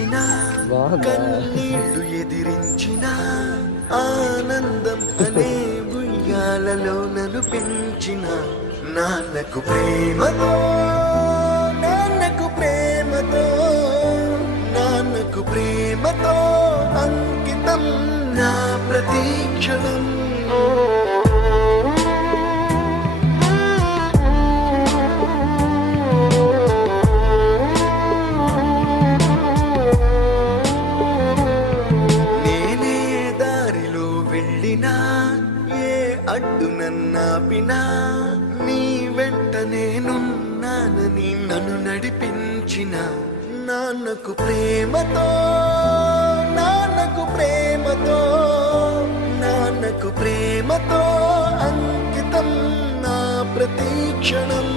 భరించిన కన్నీళ్లు ఎదిరించిన ఆనందం అనే ఉయ్యాలలో నన్ను పెంచిన నాన్నకు ప్రేమతో నాన్నకు ప్రేమతో నాన్నకు ప్రేమతో అంకితం నా ప్రతీక్షణం. నేనే దారిలో వెళ్ళినా ఏ అడ్డు నన్నాపినా నీ వెంట నేనున్నానని నన్ను నడిపించిన నాన్నకు ప్రేమతో నాన్నకు ప్రేమతో నాన్నకు ప్రేమతో అంకితం నా ప్రతీక్షణం.